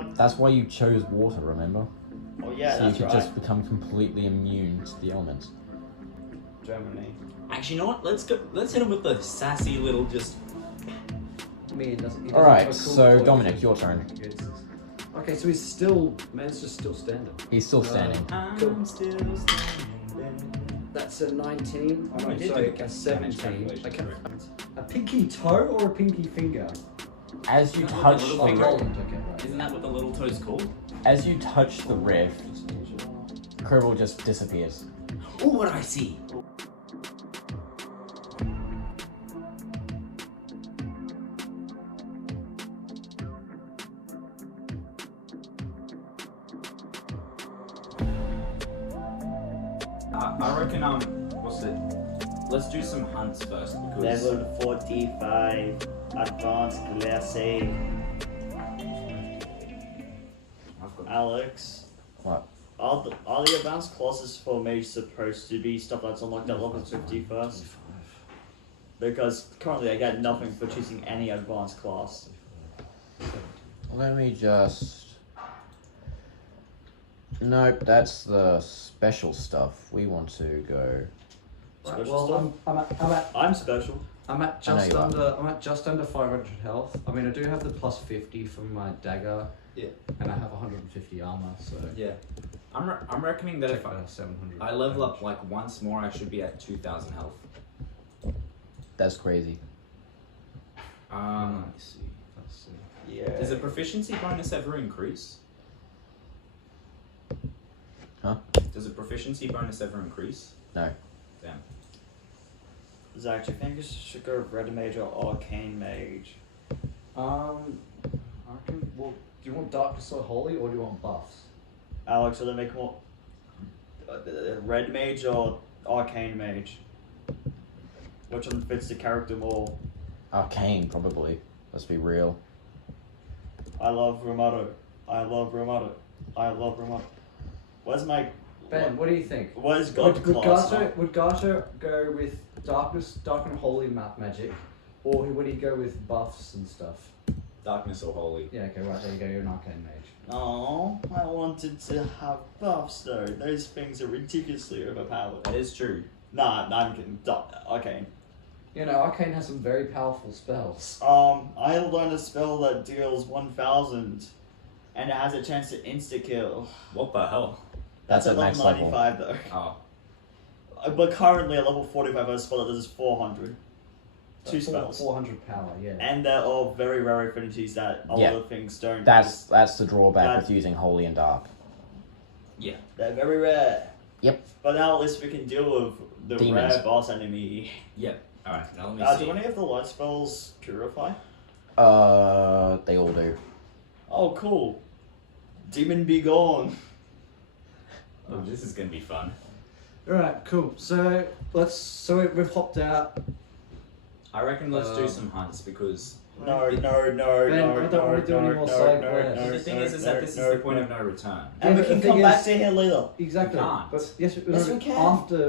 God. That's why you chose water, remember? Oh yeah, so that's you could right. just become completely immune to the elements. Germany. Actually, you know what? Let's go. Let's hit him with the sassy little just. He doesn't Alright, have a cool so voice. Dominic, your turn. Okay, so he's still, man's just still standing. He's still standing. I'm still standing. That's a 19. Oh no, We did sorry, do a a 17. calculation, Okay. correct. A pinky toe or a pinky finger? As you Not with touch the the little finger. Roland, okay, right. Isn't that what the little toe's called? as you touch the rift, Kerbal just disappears. Oh, what do I see? I reckon what's it? Let's do some hunts first because Level 45. Advanced Classic. Alex. What? Are the advanced classes for mage supposed to be stuff that's unlocked at level 50 first? Because currently I get nothing for choosing any advanced class. Let me just... Nope, that's the special stuff. We want to go... Right, Special well, stuff? I'm special. I'm at just under 500 health. I mean, I do have the plus 50 from my dagger. Yeah. And I have 150 armor, so yeah, I'm reckoning that if I have 700. I level up like once more, I should be at 2,000 health. That's crazy. Let me see. Let's see. Yeah. Does the proficiency bonus ever increase? Huh? Does the proficiency bonus ever increase? No. Damn. Zach, do you think you should go Red Mage or Arcane Mage? I reckon. Well, do you want Darkness or Holy, or do you want buffs? Alex, will they make more Red Mage or Arcane Mage? Which one fits the character more? Arcane, probably. Let's be real. I love Ramado. I love Ramado. I love Ramado. Where's my... Ben, what do you think? What is God Would class? Garter go with Dark and Holy map magic, or would he go with buffs and stuff? Darkness or holy? Yeah, okay, right, there you go, you're an Arcane Mage. Oh, I wanted to have buffs though. Those things are ridiculously overpowered. That is true. Nah, I'm kidding. Okay. You know, Arcane has some very powerful spells. I learned a spell that deals 1,000, and it has a chance to insta-kill. What the hell? That's at at max level level. 95 though. Oh. But currently at level 45 I have a spell that does 400. Two spells. 400 power, yeah. And they're all very rare affinities that a lot of things don't. That's the drawback with using Holy and Dark. Yeah. They're very rare. Yep. But now at least we can deal with the Demons. rare boss enemy. Yep. Alright, now let me see. Do any of the light spells purify? They all do. Oh, cool. Demon be gone. Oh, this is gonna be fun. Alright, cool. So we've hopped out. I reckon let's do some hunts because No. Ben, I don't want to do any more side quests. the thing is that this is the point of no return. And Yeah, we but can the come thing back is- to here later. Exactly. We can't. But yes, we can.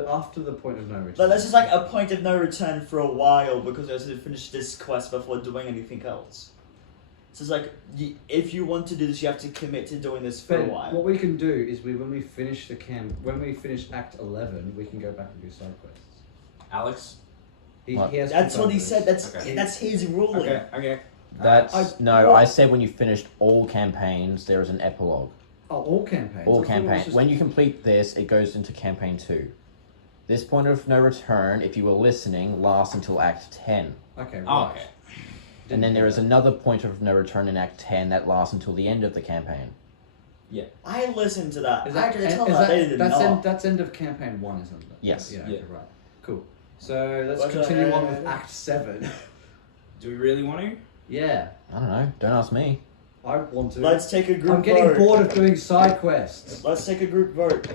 After the point of no return. But this is like a point of no return for a while because we have to finish this quest before doing anything else. So it's like, if you want to do this, you have to commit to doing this for a Ben, while. what we can do is when we finish when we finish Act 11, we can go back and do side quests. Alex? He What? has That's what he confirmed said. this. That's his ruling. Okay. That's what? I said when you finished all campaigns, there is an epilogue. Oh, all campaigns. All I thought it was campaigns. just- When you complete this, it goes into campaign 2. This point of no return, if you were listening, lasts until Act 10. Okay. Right. Oh, okay. And then there is another point of no return in Act 10 that lasts until the end of the campaign. Yeah. I listened to that. Is I that, had to tell is them that they did not. that's end of campaign 1, isn't it? Yes. Yeah. Yeah. Okay, right. Cool. So let's But, continue on with Act 7. Do we really want to? Yeah. I don't know. Don't ask me. I want to. Let's take a group I'm getting vote. bored of doing side quests. Let's take a group vote.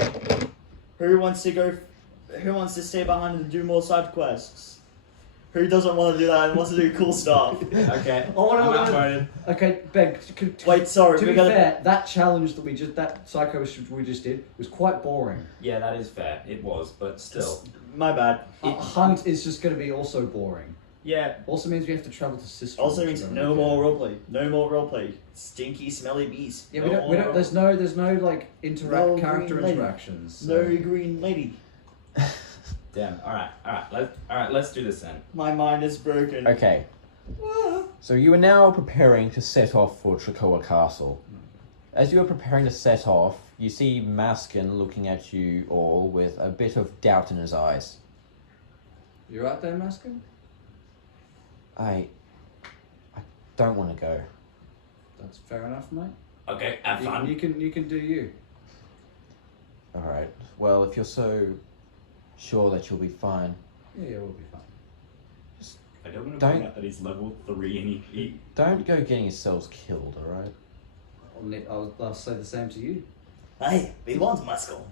Who wants to go? Who wants to stay behind and do more side quests? Who doesn't want to do that and wants to do cool stuff? Okay. I wanna- I'm outvoted. Okay, Ben. Wait, sorry. To we be gotta. fair, that challenge that psycho we just did was quite boring. Yeah, that is fair. It was, but still. My bad. Hunt is just going to be also boring. Yeah. Also means we have to travel to Sister. Also means no more roleplay. No more roleplay. Stinky, smelly bees. Yeah, No we don't. more There's no like No character green lady. interactions. No So. green lady. Damn. All right. Let's do this then. My mind is broken. Okay. So you are now preparing to set off for Trikoer Castle. As you are preparing to set off, you see Maskin looking at you all with a bit of doubt in his eyes. You right there, Maskin? I don't want to go. That's fair enough, mate. Okay. Have fun. You can do you. All right. Well, if you're so sure that you'll be fine, Yeah, we'll be fine. I don't want to Don't- point out that he's level 3 and he don't go getting yourselves killed. All right. I'll say the same to you. Hey, we want Muscle.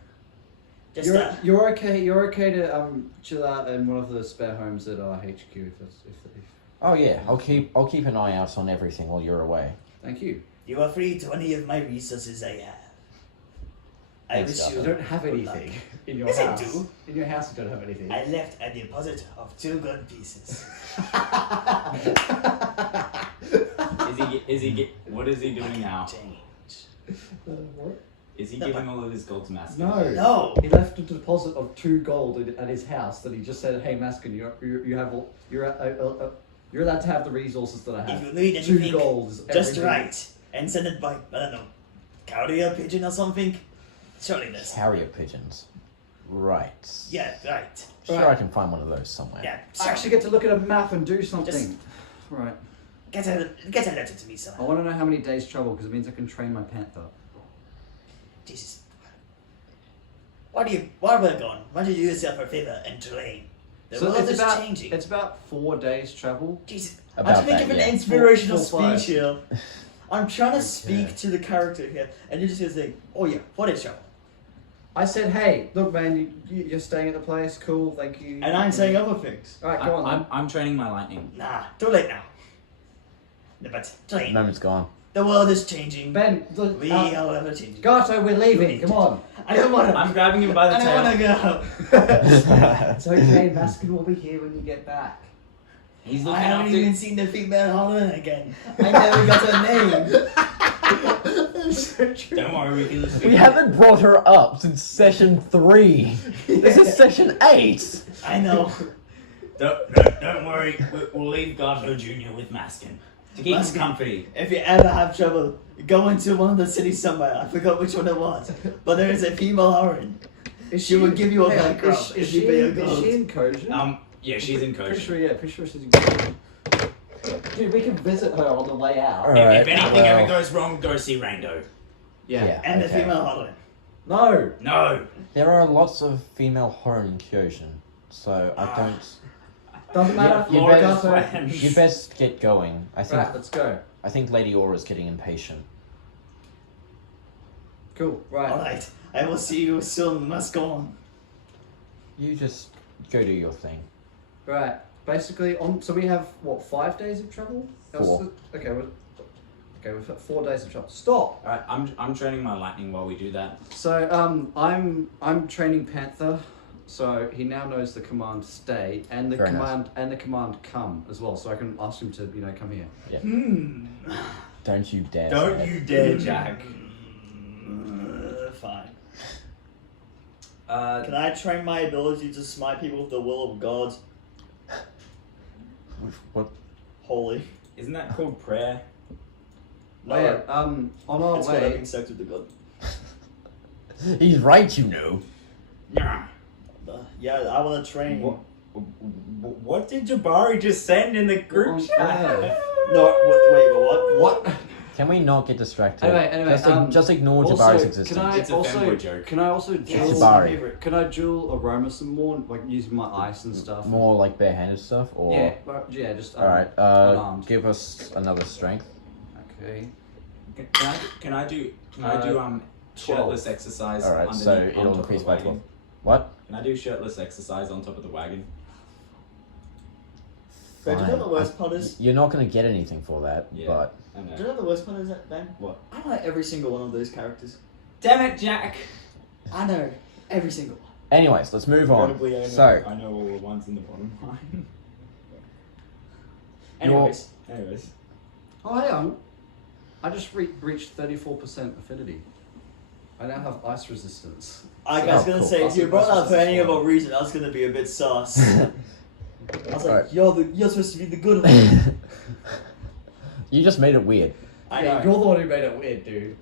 Just You're okay. You're okay to chill out in one of the spare homes at our HQ if. Oh yeah, I'll keep an eye out on everything while you're away. Thank you. you are free to any of my resources I have. I Thanks, wish Doctor. you You don't have good anything luck. in your Yes, I house. do. In your house, you don't have anything. I left a deposit of 2 gold pieces. what is he doing now? Change. What? Is he giving all of his gold to Maskin? No. No. He left a deposit of 2 gold at his house that he just said, "Hey, Maskin, you're allowed to have the resources that I have. If you need 2 anything, gold is just everything." write and send it by, I don't know, carrier pigeon or something. Surely this. Carrier pigeons. Right. Yeah, right. Sure, Right. I can find one of those somewhere. Yeah. I actually get to look at a map and do something. Just- Right. Get a letter to me, I somehow. want to know how many days travel because it means I can train my panther. Jesus. Why are we going? Why don't you do yourself a favor and train? The So world it's is about changing. it's about 4 days travel. Jesus. About I'm trying to that, give yeah. an inspirational 4, 5. speech here. I'm trying to Okay. speak to the character here, and you're just gonna say, "Oh yeah, 4 days travel," I said, "Hey, look, man, you're staying at the place. Cool, thank you." and I'm saying other things. "All right, go on." then. I'm training my lightning. Nah, too late now. But train. Moment's gone. The world is changing. Ben, We are ever changing. Gato, we're leaving. Come on. I don't want to. I'm grabbing him by the I tail. don't want to go. It's okay. Maskin will be here when you get back. He's I looking haven't after. even seen the female Holland again. I never got her name. Don't worry, we can just. We haven't brought her up since session 3. This is session 8. I know. Don't worry. We'll leave Gato Jr. with Maskin to keep him Maskin. comfy. If you ever have trouble, go into one of the cities somewhere. I forgot which one it was, but there is a female Orin. She will give you a background if you pay her Is gold. she in Kojin? Yeah, she's in Pretty Kosher. sure, pretty sure she's in Kojin. Dude, we can visit her on the way out. Alright, If anything well, ever goes wrong, go see Rando. Yeah. And the okay. female Holland. No! No. There are lots of female horror in Kyojin, so I don't. Doesn't matter. You Florida's Gato. friends. You best get going. I think. Right, let's go. I think Lady Aura's getting impatient. Cool, right. Alright, I will see you soon. Must go on. You just go do your thing. Right. Basically, so we have, what, 5 days of travel? 4. Okay, we've got 4 days of travel. Stop! Alright, I'm training my lightning while we do that. So, I'm training Panther, so he now knows the command stay and the Very command come as well. So I can ask him to, come here. Don't you dare. Don't say you it. dare, Jack. Fine. Can I train my ability to smite people with the will of God? What? Holy. Isn't that called prayer? No, Oh yeah, on our it's called way. having sex with the God. He's right, you know. Yeah. Yeah, I want to train. What did Jabari just send in the group On chat? Earth. No, wait, what? What? Can we not get distracted? Anyway, just ignore Also, Jabari's existence. It's a fanboy joke. Can I also duel? Jabari. Can I duel aroma some more, like using my ice and stuff? More like barehanded stuff, or Yeah, just Alright, unarmed. give us another strength. Okay. Can I do 12. shirtless exercise? Alright, so underneath on it'll top of increase the by wagon? 12. What? Can I do shirtless exercise on top of the wagon? But do you know Fine. the worst part is? You're not going to get anything for that, Yeah. but I know. Do you know the worst part is that, Ben? What? I know every single one of those characters. Damn it, Jack! I know every single one. anyways, let's move on. Incredibly, I know. So, I know all the ones in the bottom line. Anyways, Oh, hang on. I just reached 34% affinity. I now have ice resistance. I was gonna cool. say, if you Awesome. brought that up for any Resistance other one. reason, I was gonna be a bit sus. I was like, Alright. you're supposed to be the good one. You just made it weird. I Yeah, know. you're the one who made it weird, dude.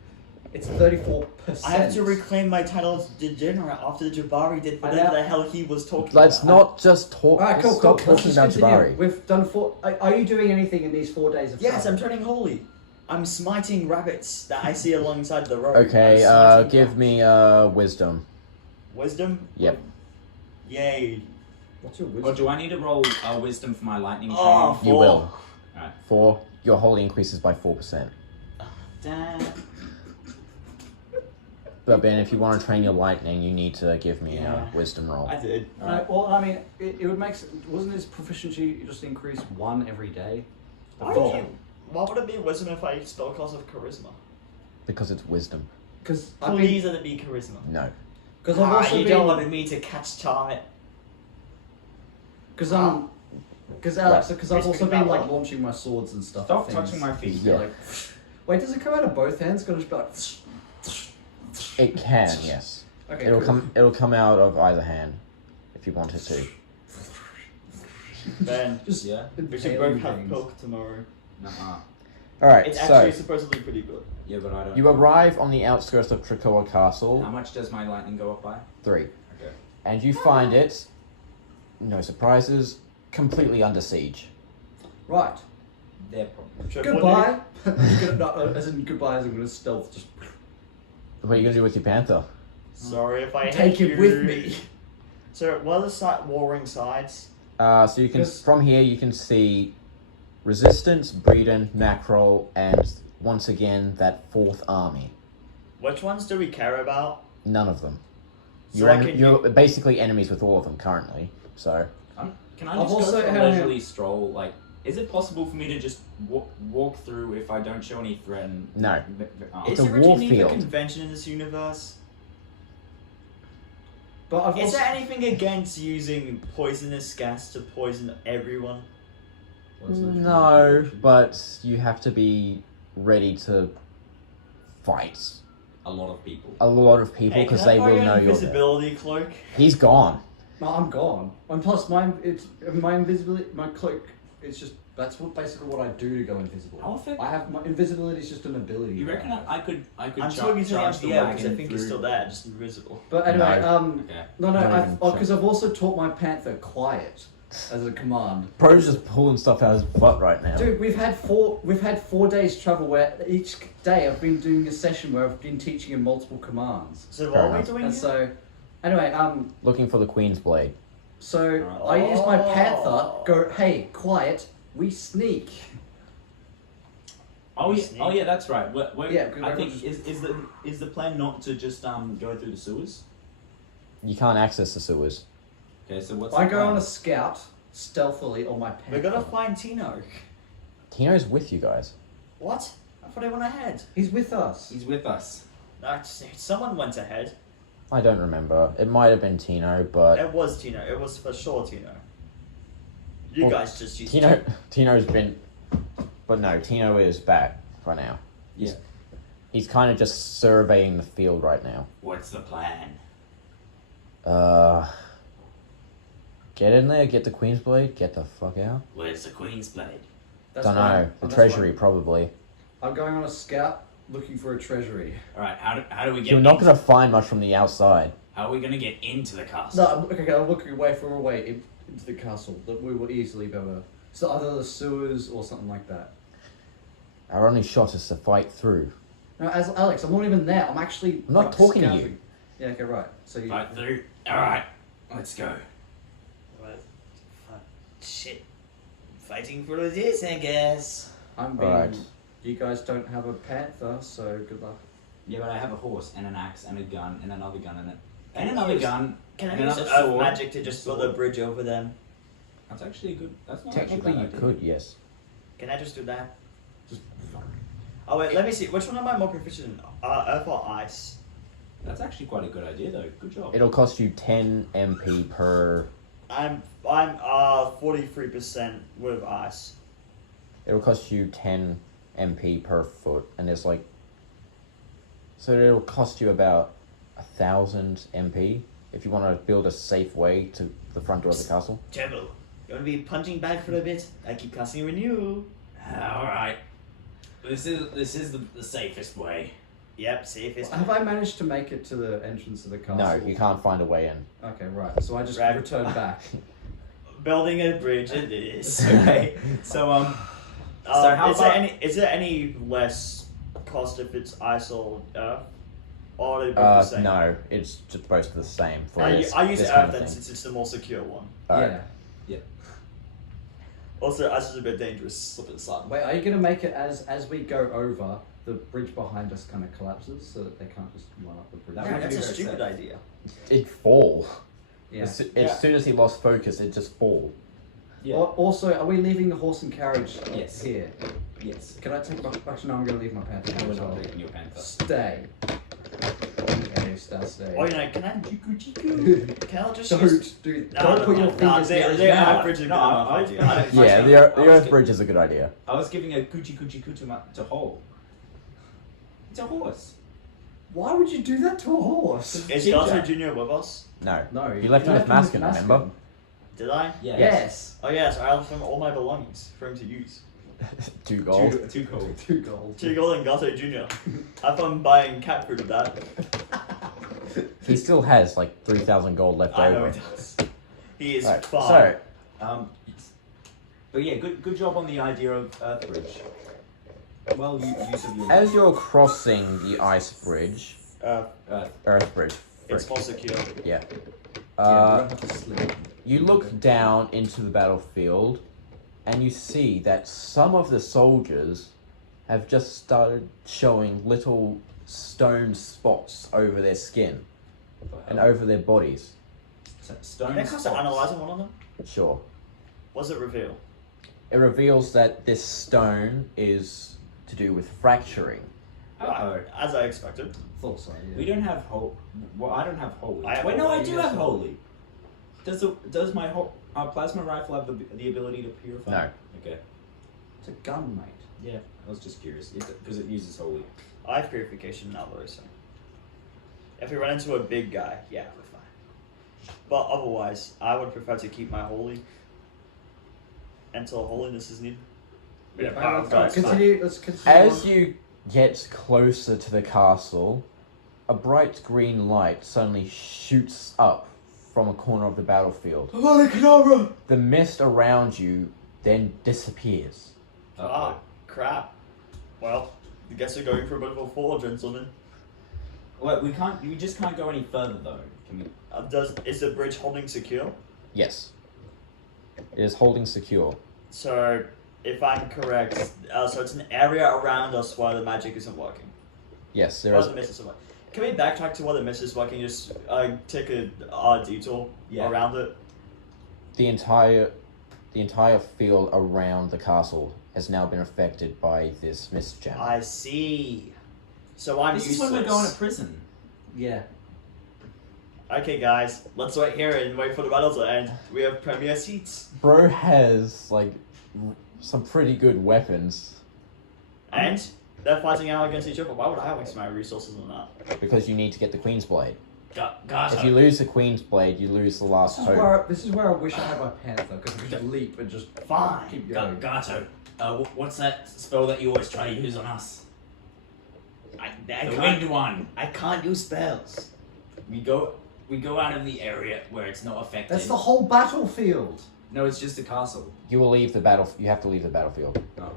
It's 34%. I have to reclaim my title as degenerate after Jabari did I whatever know. the hell he was talking Let's about. not just talk. Alright, cool, Stop cool. Let's talking just about continue. Jabari. We've done 4. Are you doing anything in these 4 days of Yes, I'm travel? turning holy. I'm smiting rabbits that I see alongside the road. Okay, I'm smiting give rats. me wisdom. Wisdom? Yep. Yay. What's your Or wisdom? do I need to roll wisdom for my lightning Oh, chain? You will. Alright. 4. Your holy increases by 4%. Damn. But Ben, if you want to train your lightning, you need to give me Yeah. a wisdom roll. I did. Well, I mean, it would make wasn't his proficiency just increase 1 every day? Why would you? Why would it be wisdom if I spell class of charisma? Because it's wisdom. Because Please let it be charisma. No. I've also you been, don't want me to catch charm it. Because Alex, because I've It's also been been that like way. launching my swords and stuff. Stop at things. touching my feet. Yeah. Like, wait, does it come out of both hands? Gonna just be like. It can, yes. Okay, It'll cool. It'll come out of either hand, if you wanted to. Ben, Just Yeah. we should impaling both have things. milk tomorrow. Nuh-uh. All right. It's So actually supposedly pretty good. Yeah, but I don't. you arrive on the outskirts of Trikoer How Castle. much does my lightning go up by? 3, Okay. and you find it. No surprises. Completely under siege. Right. Their problem. Should Goodbye. As in goodbye, as I'm gonna stealth. Just What are you gonna do with your panther? Sorry if I take hit it you. with me. So, what are the warring sides? So you can Just- from here you can see resistance, Breeden, Mackerel, and once again that 4th army. Which ones do we care about? None of them. So You're basically enemies with all of them currently. So Can I I've just also go for a had- leisurely stroll? Like, is it possible for me to just walk through if I don't show any threat? And No. Oh. Is a there a Geneva warfield. Convention in this universe? But I've Is also there anything against using poisonous gas to poison everyone? no, but you have to be ready to fight A lot of people. a lot of people Hey, because can I they borrow will your know you're there. invisibility cloak? He's gone. No, I'm gone. And plus, my invisibility, my cloak. It's just basically what I do to go invisible. How effective? I have my invisibility is just an ability. You that reckon I have. I could I'm still using charge the the because I wagon think through? he's still there, just invisible. But anyway, No. Okay. no, Not even because I've also taught my panther quiet as a command. Bro's just pulling stuff out of his butt right now. Dude, we've had 4 days travel where each day I've been doing a session where I've been teaching him multiple commands. So Fair what are we enough. doing And here? so, anyway, Looking for the Queensblade. so Oh. I use my panther. Go, hey, quiet. We sneak. Oh yeah, Sneak. oh yeah, that's right. Yeah, 'cause I we're think is the plan not to just go through the sewers? You can't access the sewers. Okay, so what's I the go plan? on a scout stealthily on my panther. We gotta find Tino. Tino's with you guys. What? I thought he went ahead. He's with us. He's with us. Someone went ahead. I don't remember. It might have been Tino, but It was Tino. It was for sure Tino. You Well, guys just used Tino's been, but no, Tino is back for now. Yeah. He's kind of just surveying the field right now. What's the plan? Get in there, get the Queensblade, get the fuck out. Where's the Queensblade? That's Don't why- know. The that's treasury why probably. I'm going on a scout looking for a treasury. All right, how do we get? You're not into- gonna find much from the outside. How are we gonna get into the castle? No, I'm looking away from away into the castle that we will easily be able to. So either the sewers or something like that. Our only shot is to fight through. No, as Alex, I'm not even there. I'm actually. I'm not like, talking to you. scouting. Yeah. Okay. Right. So you. Right through. All right, let's go. Shit. Fighting for this, I guess. I'm being. Alright. You guys don't have a panther, so good luck. Yeah, but I have a horse and an axe and a gun and another gun and another gun. Can I and use another Earth sword. magic to just build a bridge over them? That's actually a good. That's not Technically, actually a you bad idea. could, yes. Can I just do that? Just. Oh wait, let me see. Which one am I more proficient in? Earth or ice? That's actually quite a good idea, though. Good job. It'll cost you 10 MP per. I'm 43% with ice. It'll cost you 10 MP per foot, and there's like... So it'll cost you about 1,000 MP if you want to build a safe way to the front door of the castle. Jebel, you want to be punching back for a bit? I keep casting renew. Alright. This is the safest way. Yep, safest. Have I managed to make it to the entrance of the castle? No, you can't find a way in. Okay, right. So I just Right. return back. Building a bridge, it is. Okay. So how about is there any less cost if it's ice or earth? Or are they both the same? No, it's just both the same. For I this, use this earth kind of then thing. since it's the more secure one. Alright. Yeah. Also, ice is a bit dangerous. slip and slide? Wait, are you gonna make it as we go over, the bridge behind us kind of collapses so that they can't just run up the bridge? That Yeah, would that's be a very stupid safe. idea. It'd fall. Yeah. As soon as he lost focus, it'd just fall. Yeah. Also, are we leaving the horse and carriage Yes. here? Yes. Can I take my... Actually, no, I'm gonna leave my pants We're on. not taking your panther. Stay. Okay, stay. Oh, you know, can I can I just use... Don't put your fingers they, near his they mouth. are bridge is a good No, enough I- idea. I- Yeah, the I was Earth get- Bridge is a good idea. I was giving a coochie to Hole. It's a horse. Why would you do that to a horse? Is Ginger. Gato Jr. with us? No. No, You left him with Maskin, remember? Did I? Yeah. Yes. Oh yes, I left him all my belongings for him to use. 2 gold. Too cold. 2 gold. 2 gold and Gato Jr. I thought buying cat food with that. He still has like 3,000 gold left I know over. he does. He is Right, fine. so, But yeah, good job on the idea of Earth Bridge. Well, use of your as you're crossing the ice bridge, Earth Bridge, It's frick, more secure. yeah. Yeah, we Uh, don't have to slip. you look down into the battlefield, and you see that some of the soldiers have just started showing little stone spots over their skin and over their bodies. stone. Can I cast an analyze on one of them? Sure. What does it reveal? It reveals that this stone is to do with fracturing. Uh-oh. As I expected. Thought so, yeah. We don't have holy. Well, I don't have holy. I have Wait, no, I holy, do yes. have holy. Does my plasma rifle have the ability to purify? No. Okay. It's a gun, mate. Yeah, I was just curious because it uses holy. I have purification now, very soon. If we run into a big guy, yeah, we're fine. But otherwise, I would prefer to keep my holy until holiness is needed. We don't power of gods, but- Let's continue. As you get closer to the castle, a bright green light suddenly shoots up from a corner of the battlefield. The mist around you then disappears. Ah, crap. Well, I guess we're going for a bit of a fall, gentlemen. Wait, we just can't go any further though. Can we? Is the bridge holding secure? Yes. It is holding secure. So, if I'm correct, so it's an area around us where the magic isn't working. Yes, there Where is. the mist isn't working. Can we backtrack to where the mist is working? Just take a detour around it. The entire field around the castle has now been affected by this mist jam. I see. So I'm This useless. is when we're going to prison. Yeah. Okay, guys, let's wait here and wait for the battle to end. We have premier seats. Bro has like some pretty good weapons And they're fighting out against each other. Why would I waste my resources on that? because you need to get the Queensblade. Guys, If you lose the Queensblade, you lose the last hope. This is where I wish I had my panther, because I could just leap and just fine. keep going. Gato, what's that spell that you always try to use on us? The can't, winged one. I can't use spells. We go out of the area where it's not affected. That's the whole battlefield. No, it's just a castle. You will leave the battle. You have to leave the battlefield. No.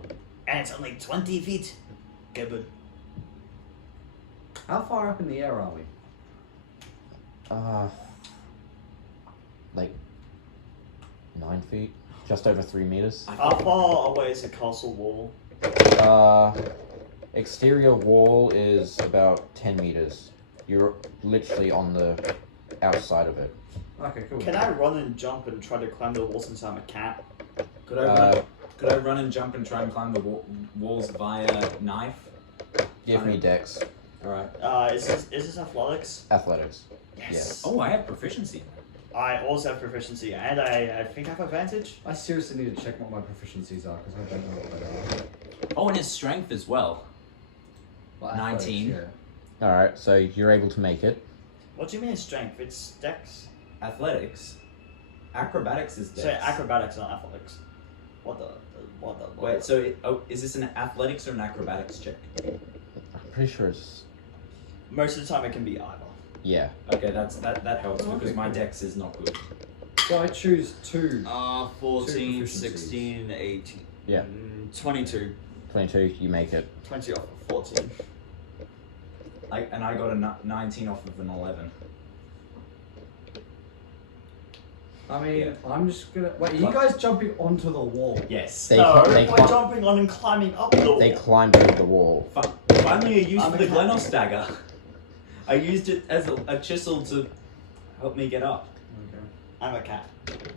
And it's only 20 feet. Gibbon. How far up in the air are we? Like 9 feet, just over 3 meters. How far away is the castle wall? Exterior wall is about 10 meters. You're literally on the outside of it. Okay, cool. Can I run and jump and try to climb the wall since I'm a cat? Could I run and jump and try and climb the walls via knife? Give me dex. All right. Is this athletics? Athletics. Yes. Oh, I have proficiency. I also have proficiency, and I think I have advantage. I seriously need to check what my proficiencies are because I don't know what they are. Oh, and his strength as well. Well, 19. athletics, Alright, so you're able to make it. What do you mean strength? It's dex. Athletics. Acrobatics is So dex. acrobatics, not athletics. What the? Wait, so is this an athletics or an acrobatics check? I'm pretty sure it's... Most of the time it can be either. Yeah. Okay, that helps because Okay, my cool. dex is not good. So I choose 2. 14, Two 16, 18. Yeah. 22. 22, you make it. 20 off of 14. And I got a 19 off of an 11. I mean, Yeah. I'm just gonna. Wait, are you guys jumping onto the wall? Yes. They No, they we're cli- jumping on and climbing up the wall. They climbed over the wall. Finally, a use I'm for the a cat. Glenos dagger. I used it as a chisel to help me get up. Okay. I'm a cat.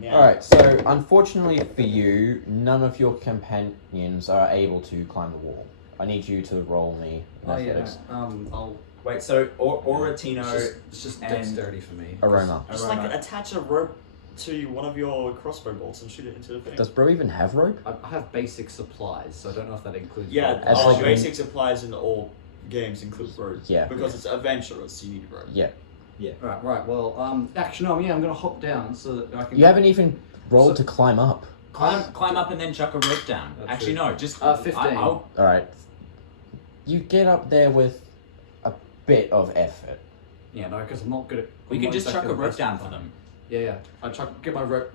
Yeah. Alright, so unfortunately for you, none of your companions are able to climb the wall. I need you to roll me in Oh yeah. athletics. I'll. Wait, so Oratino It's just and- dexterity for me. Aroma. Just Aroma. like attach a rope to one of your crossbow bolts and shoot it into the thing. Does Bro even have rope? I have basic supplies, so I don't know if that includes. Yeah, rope. As like- basic supplies in all games include roads. Yeah. Because it's adventurous, so you need a rope. Yeah. Right. Well, actually, no. Yeah, I'm gonna hop down so that I can. You haven't even rolled So- to climb up. climb up and then chuck a rope down. That's Actually, it. no, just 15. I'll- Alright. You get up there with a bit of effort. Yeah, no, because I'm not good at. we I'm could not just chuck exactly a the rope best down at for them. Yeah. I get my rope,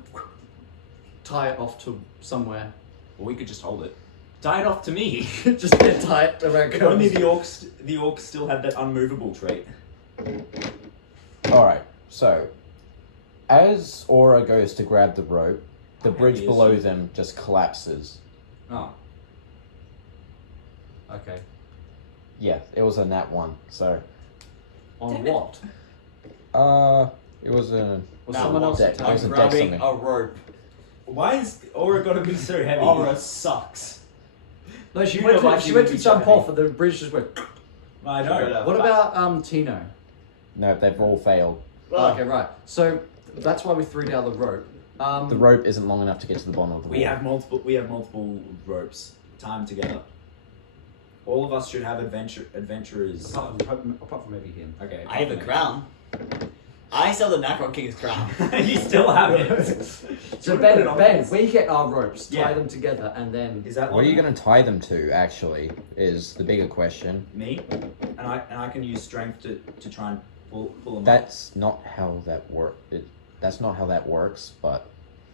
tie it off to somewhere. Or we could just hold it. Tie it off to me. Just get tight around. If only the orcs still had that unmovable trait. Alright, so as Aura goes to grab the rope, the How bridge heavy is below she? them just collapses. Oh. Okay. Yeah, it was a nat one, so On Damn it. what? it was a Was Now someone what? else deck. attacking? It I'm was a deck grabbing something. a rope. Why is Aura gotta be so heavy? Aura sucks. No, she You went know why to, she she went would to be jump so off, and the bridge just went. I know. What about Tino? no, they've all failed. Well, Okay, right. So that's why we threw down the rope. The rope isn't long enough to get to the bottom of the We wall. have multiple ropes timed together. All of us should have adventurers. Apart from maybe him. Okay. I have a crown. I sell the Necro King's crown. You still have it. So Put Ben, it on Ben, this. we get our ropes, tie Yeah. them together, and then. Is that What are you long going to tie them to, actually, is the bigger question. enough? Me? And I can use strength to try and pull them up. That's not how that That's not how that works, but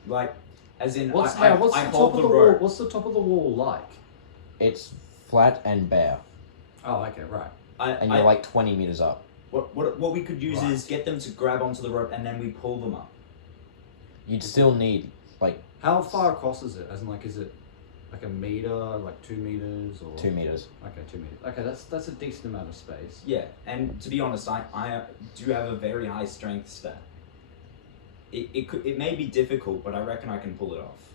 Like, as in, What's I the top hold of the the wall? rope. What's the top of the wall like? it's flat and bare, Oh, okay, right. and you're like 20 meters up. What we could use Right. is get them to grab onto the rope and then we pull them up. You'd still need, like, How far across is it? As in, like, is it like a meter, like 2 meters, or 2 meters. Okay, 2 meters. Okay, that's a decent amount of space. Yeah, and to be honest, I do have a very high strength stat. It may be difficult, but I reckon I can pull it off.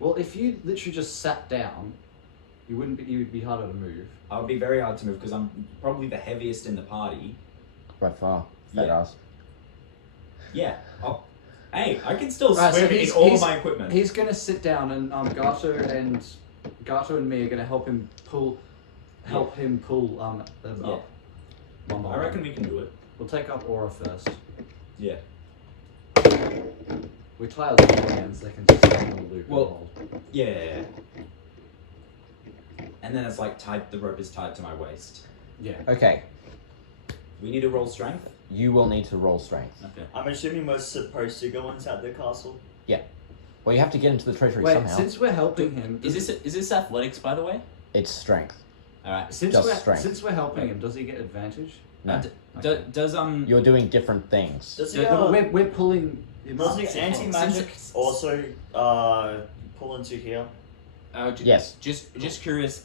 Well, if you literally just sat down, you'd be harder to move. I would be very hard to move because I'm probably the heaviest in the party. By far. Fat Yeah. ass. Yeah. Hey, I can still Right, so swim in he's- all he's- my equipment. He's gonna sit down, and Gato and me are gonna help him pull them Yeah. up. One by I reckon one. we can do it. We'll take up Aura first. Yeah. We tie our little hands; they can just hang on the loop. Well- and hold. Yeah. And then it's like the rope is tied to my waist. Yeah. Okay, We need to roll strength? you will need to roll strength. Okay. I'm assuming we're supposed to go inside the castle. Well, you have to get into the treasury Wait, somehow. since we're helping him, Is this athletics, by the way? It's strength. Alright. since just we're strength? since we're helping him, does he get advantage? No. Okay. Does You're doing different things. Does Yeah, the, No, but we're pulling him does up the as well. anti-magic also pull into here? Yes. Just curious.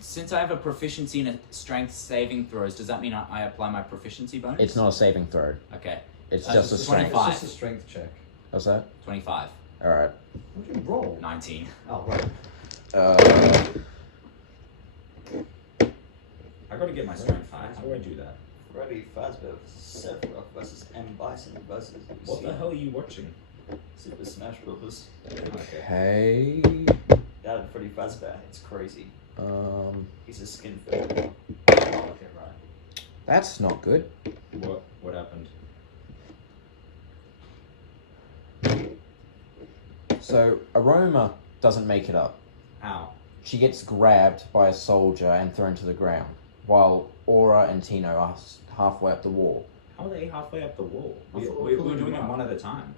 Since I have a proficiency in a strength saving throws, does that mean I apply my proficiency bonus? It's not a saving throw. Okay. It's That's just a just strength. 25. It's just a strength check. What's that? 25. Alright. What did you roll? 19. Oh, right. I gotta get my strength high. How do I do that? Freddy Fazbear versus Sephiroth versus M. Bison versus What the hell are you watching? Super Smash Bros. Okay. That and Freddy Fazbear, it's crazy. He's a skin fit. Oh, okay, right. That's not good. What happened? So Aroma doesn't make it up. How? She gets grabbed by a soldier and thrown to the ground, while Aura and Tino are halfway up the wall. How are they halfway up the wall? I thought We're pulling doing them it up. one at a time.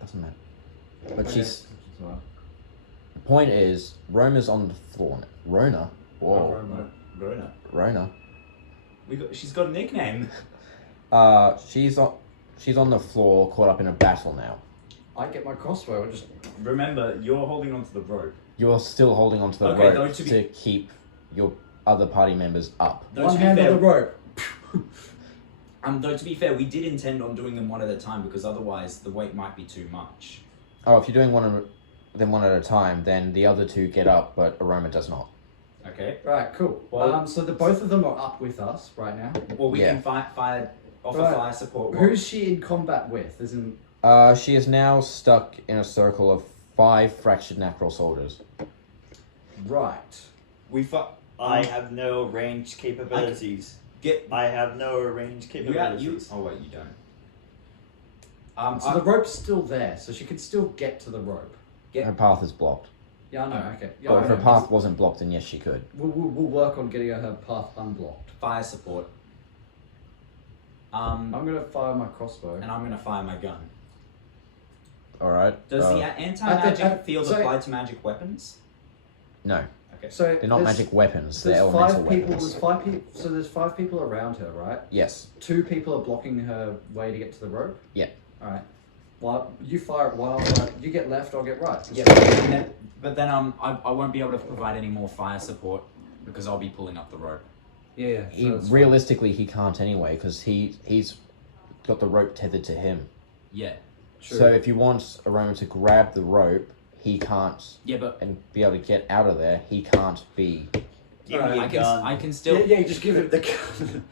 Doesn't matter. But Okay. she's. The point is, Roma's on the floor. Rona. Whoa. Rona. Rona. She's got a nickname. She's on the floor, caught up in a battle now. I get my crossbow and just. Remember, you're holding onto the rope. You're still holding onto the Okay, though, rope to to be- keep your other party members up. Though One to be hand fair- on the rope. Though to be fair, we did intend on doing them one at a time because otherwise the weight might be too much. Oh, if you're doing one of them one at a time, then the other two get up, but Aroma does not. Okay. Right, cool. Well- So the both of them are up with us right now. Well, we Yeah. can offer Right. fire support. Who's she in combat with? Isn't She is now stuck in a circle of 5 fractured natural soldiers. right. I have no ranged capabilities. I have no ranged capabilities. Oh wait, you don't. So the rope's still there, so she can still get to the rope. Her path is blocked. Yeah, I know. Okay. Yeah, But I if know. her path wasn't blocked, then yes, she could. We'll work on getting her path unblocked. Fire support. I'm gonna fire my crossbow. And I'm gonna fire my gun. Alright. Does the anti-magic field so- apply to magic weapons? No, Okay. So they're not there's- magic weapons, they're There's elemental 5 people. weapons. There's 5 people. So there's 5 people around her, right? Yes. 2 people are blocking her way to get to the rope. Yeah. All right. Well, you fire it. One I'll fire. You get left. I'll get right. Yeah, but then I won't be able to provide any more fire support because I'll be pulling up the rope. Yeah. Realistically, he can't anyway, because he's got the rope tethered to him. Yeah. So if you want Aroma to grab the rope, he can't, Yeah, but and be able to get out of there, he can't be. Give me a I gun. can still. Yeah. Just give it the gun.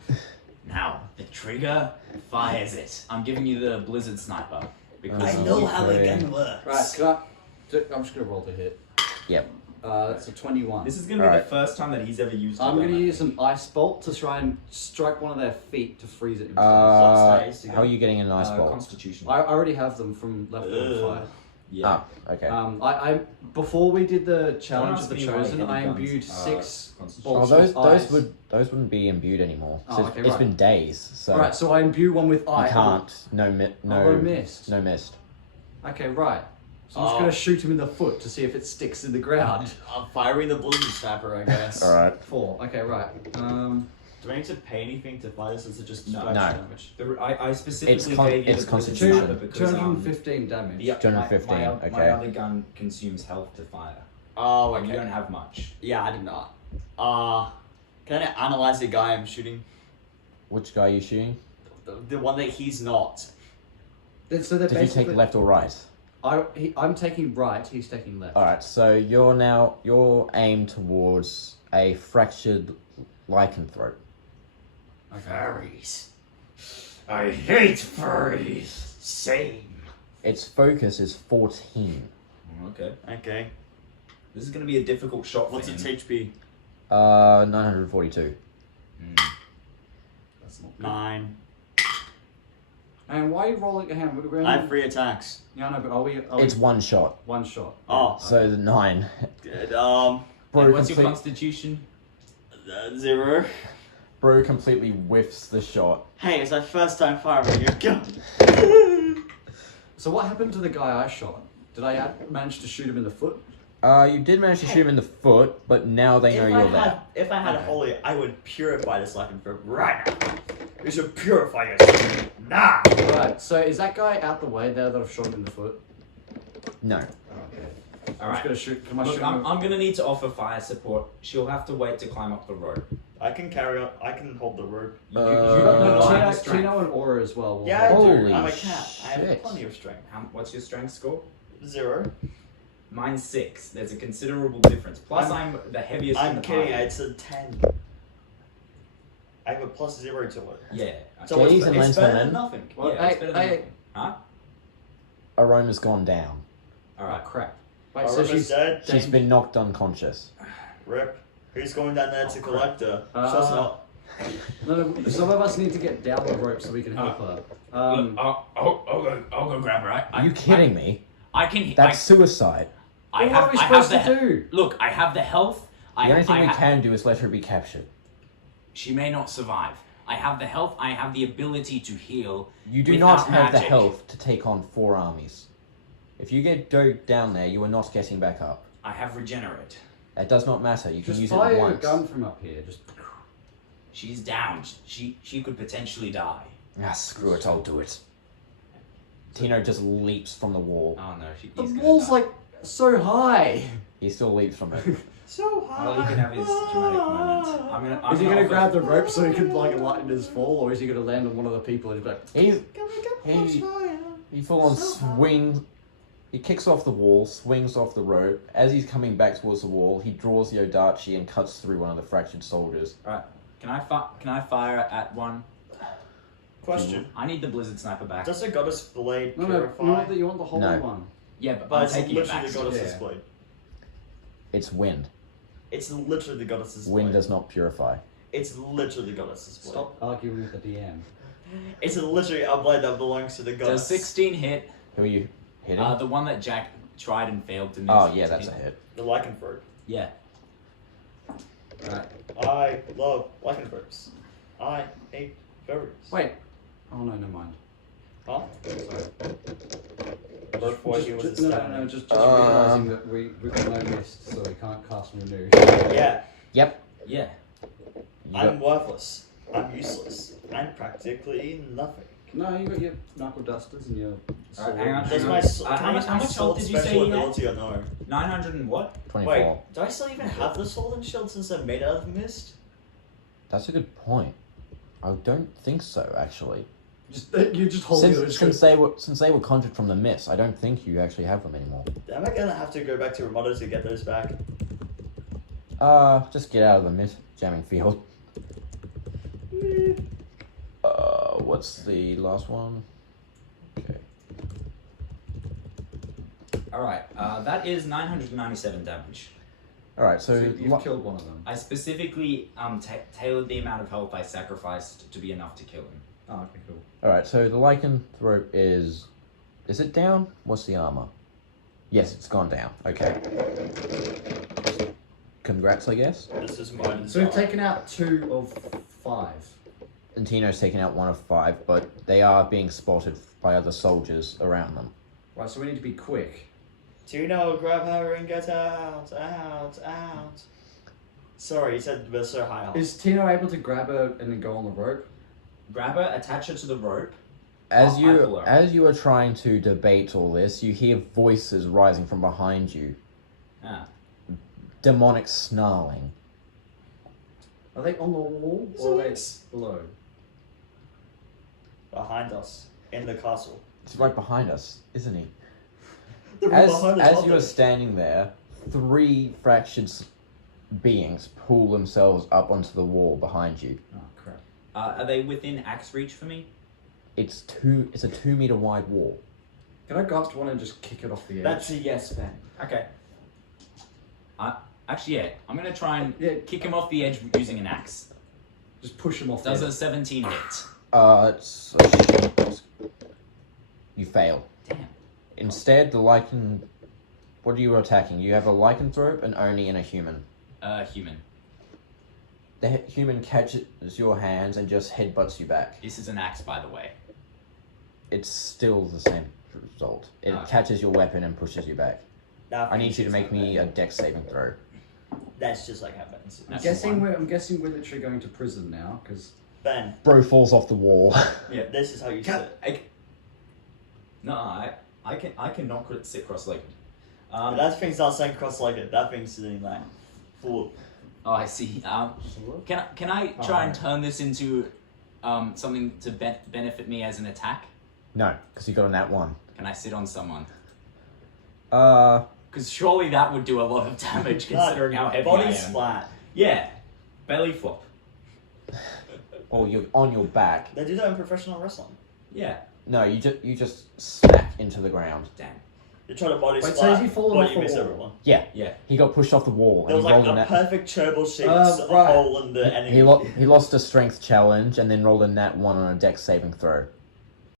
Now the trigger fires it. I'm giving you the blizzard sniper because I know how the Okay. gun works. Right. I'm just gonna roll to hit. Yep. That's a 21. this is gonna be Alright. the first time that he's ever used. I'm a gonna gun, I use think. an ice bolt to try and strike one of their feet to freeze it. How size to go? are you getting an ice bolt? Constitution. I already have them from leftover fire. Yeah. Ah, okay. I before we did the challenge of ask the me why Chosen, heavy I guns imbued are 6 Constitution. bolts Oh, with ice. those wouldn't be imbued anymore. Oh, So okay, it's right. been days, so Alright, so I imbue one with you ice. can't. No mist. No mist. Okay, right. So I'm just gonna shoot him in the foot to see if it sticks in the ground. I'm firing the blizzard snapper, I guess. All right. 4. Okay, right. Do I need to pay anything to buy this? Or is it just No. splash No. damage? I specifically It's gave you it's the blizzard constitution. sniper because 215 damage. the, 215, my okay. other gun consumes health to fire. Oh, Like, okay. you don't have much. Yeah, I did not. Can I analyze the guy I'm shooting? Which guy are you shooting? The one that he's not. So they're Did you basically. take left or right? I'm taking right. He's taking left. All right. So you're aimed towards a fractured lycanthrope. Furries. I hate furries. Same. Its focus is 14. Okay. Okay. This is going to be a difficult shot What's for its him. HP? 942. That's not good. 9. And why are you rolling? Hang on, we're I have 3 attacks. Yeah, I know, but are we? It's one shot. one shot. Oh. So the 9. Good. Bro, And what's your complete- constitution? 0. Bro completely whiffs the shot. Hey, it's my first time firing a gun. So what happened to the guy I shot? Did I manage to shoot him in the foot? You did manage to shoot him in the foot, but now they know you're there. If I had a Okay. holy, I would purify this lycanthrope right now. You should purify yourself now. Right. So is that guy out the way there that I've shot him in the foot? No. Okay. All I'm just right. gonna shoot. Can I Look, shoot I'm him? going to need to offer fire support. She'll have to wait to climb up the rope. I can carry on. I can hold the rope. You Uh, don't have the strength. Tino and Aura as well. will Yeah, I hold. do. Holy I'm a cat. I have shit. plenty of strength. What's your strength score? 0. Mine's 6. There's a considerable difference. Plus, I'm the heaviest in I'm the kidding. party. It's a 10. I have a +0 to it. Yeah. So Jeez, it's, and It's better Lensman. than nothing. Well, yeah, it's better than I- nothing. Huh? Aroma's gone down. Alright, crap. Wait, so Aroma's she's dead. She's been knocked unconscious. Rip. Who's going down there to crap. collect her? Uh, Trust not. No, some of us need to get down the rope so we can help her. Look, I'll go grab her. Are you kidding me? I can. That's suicide. Well, what are we supposed to do? Look, I have the health. The only thing we can do is let her be captured. She may not survive. I have the health. I have the ability to heal. You do without not have the magic. health to take on 4 armies. If you get doped down there, you are not getting back up. I have regenerate. That does not matter. You can Just use fire it a once. gun from up here. Just She's down. She could potentially die. Ah, screw it. I'll do it. Tino just leaps from the wall. Oh no, the he's gonna wall's die. like so high. He still leaps from it. So high. Well, he can have his dramatic moment. I'm Is he gonna offer- grab the rope so he can like lighten his fall, or is he gonna land on one of the people and be like, He's, Can we get much he, higher? he full on So high. swings. He kicks off the wall, swings off the rope. As he's coming back towards the wall, he draws the Odachi and cuts through one of the fractured soldiers. Alright, can I fire at one? Question. I need the blizzard sniper back. Does the goddess blade no, purify? you want the whole No. one. Yeah, but But I'm it's taking it literally back. the goddess's Yeah. blade. It's wind. It's literally the goddess's Wind blade. does not purify. It's literally the goddess's blade. Stop arguing with the DM. It's literally a blade that belongs to the goddess. Does 16 hit? Who are you hitting? The one that Jack tried and failed to miss. Oh, yeah, that's a hit. The lycanthrope. Yeah. Alright. I love lycanthropes. I hate fairies. Wait. Oh no, never mind. Huh? Sorry. Both boy he was Just, astounding. just realizing that we've got no mist, so we can't cast renew. Yeah, Yep. Yeah. You I'm got- worthless. I'm useless. I'm practically nothing. No, you got your knuckle dusters and your sword. Alright, hang on. Does my, how much my health sword did you say special he had? ability or no? 900 and what? 24. Wait, do I still even have the sword and shield since they're made out of mist? That's a good point. I don't think so, actually. You're just holding it. Since they were conjured from the mist, I don't think you actually have them anymore. Am I gonna have to go back to Ramado to get those back? Just get out of the mist jamming field. What's the last one? Okay. Alright, that is 997 damage. Alright, so you've killed one of them. I specifically tailored the amount of health I sacrificed to be enough to kill him. Oh, okay, cool. alright, so the lycanthrope is it down? What's the armor? Yes, it's gone down. Okay. Congrats, I guess. This is mine. So we've taken out 2 of 5. And Tino's taken out 1 of 5, but they are being spotted by other soldiers around them. Right, so we need to be quick. Tino, grab her and get out, out. Sorry, he said we're so high up. Is Tino able to grab her and then go on the rope? Grab her, attach her to the rope. As I you pull her. as you are trying to debate all this, you hear voices rising from behind you, Ah. demonic snarling. Are they on the wall or are they below? Behind us, in the castle. He's right behind us, isn't he? The room As behind us, you are aren't standing there, 3 fractured beings pull themselves up onto the wall behind you. Oh crap. Are they within axe reach for me? It's a 2 meter wide wall. Can I go up to one and just kick it off the edge? That's a yes, Ben. Okay. Actually, yeah. I'm gonna try and Yeah. kick him off the edge using an axe. Just push him off Does the a edge. 17 hit? You fail. Damn. Instead, the lycan. What are you attacking? You have a lycanthrope, an Oni, and a human. Human. The human catches your hands and just headbutts you back. This is an axe, by the way. It's still the same result. It Okay. catches your weapon and pushes you back. That I need you to is make like me a that. dex saving throw. That's just like happens. That's I'm guessing we're literally going to prison now because Ben, Bro falls off the wall. Yeah. this is how you Can, sit. no, I cannot sit cross-legged. That thing's not saying cross-legged. That thing's sitting like full. Oh, I see. Can I try and turn this into something to benefit me as an attack? No, because you got a nat 1. Can I sit on someone? Uh, Because surely that would do a lot of damage considering how heavy I Body am. splat. Yeah, belly flop. or you're on your back. They do that in professional wrestling. Yeah. No, you just smack into the ground. Damn. You try to body Wait, slap, so is he falling but off you a miss wall? everyone. Yeah, Yeah. he got pushed off the wall There and was he like rolled a a perfect turbo shaped right. hole in the enemy. he lost a strength challenge and then rolled a nat 1 on a dex saving throw.